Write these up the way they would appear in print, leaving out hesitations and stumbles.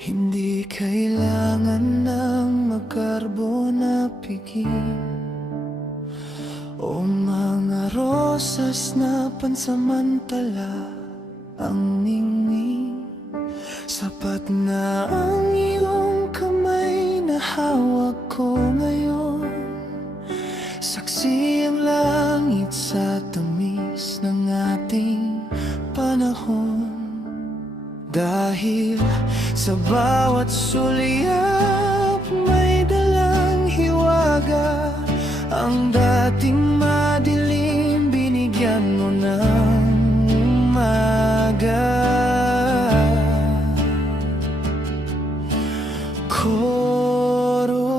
Hindi kailangan ng magarbo na piging o mga rosas na pansamantala ang ningning. Sapat na ang iyong kamay na hawak ko ngayon. Saksi ang langit sa tamis ng ating panahon. Dahil sa bawat sulyap may dalang hiwaga. Ang dating madilim binigyan mo ng umaga. Koro,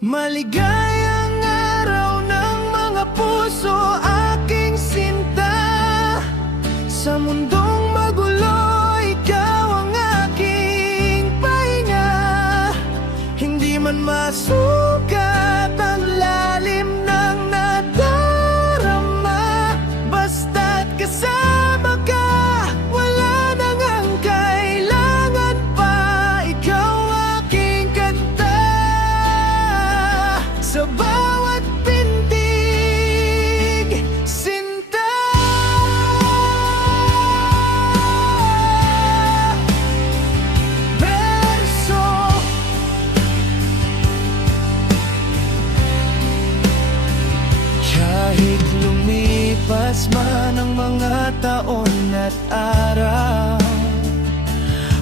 maligayang araw ng mga puso, aking sinta. Sa mundong magulo, ikaw ang aking pahinga. Hindi man masukat ang lalim ng nadarama, basta't kasama ka, wala nang ang kailangan pa. Ikaw aking kanta sa bawat pintig, sinta. Verso, kahit lumipas man ang mga taon at araw,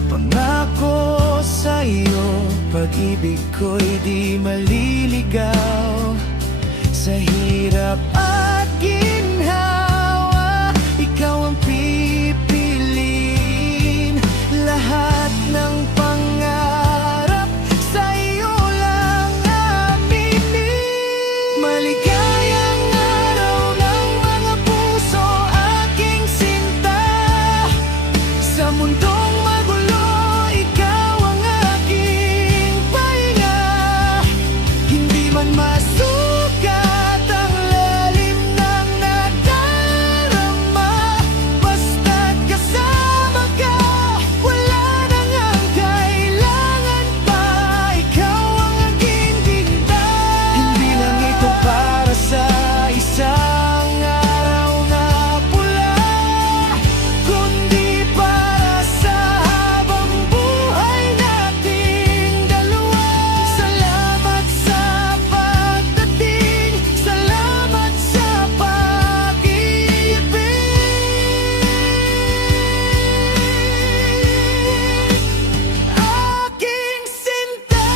pangako sa iyo, pag-ibig ko'y di maliligaw. Sa hirap at ginhawa, ikaw ang pipiliin. Lahat ng pangarap sa iyo lang aminin. Maligayang araw ng mga puso, aking sinta. Sa mundong magulo, ikaw ang aking pahinga. Hindi man masukat ang lalim ng nadarama, basta't kasama ka, wala nang ang kailangan pa. Ikaw ang aking dinta. Hindi lang ito para sa isang araw na pula, kundi para sa habang buhay nating dalawa. Salamat sa pagdating, salamat sa pag-ibig, aking sinta.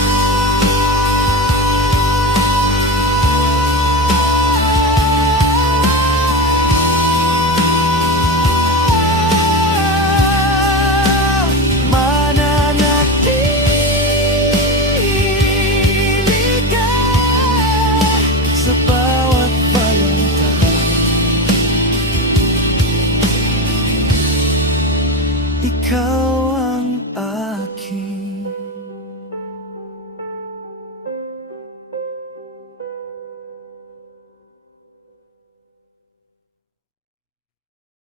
Mananatili ka sa bawat palantakan. Ikaw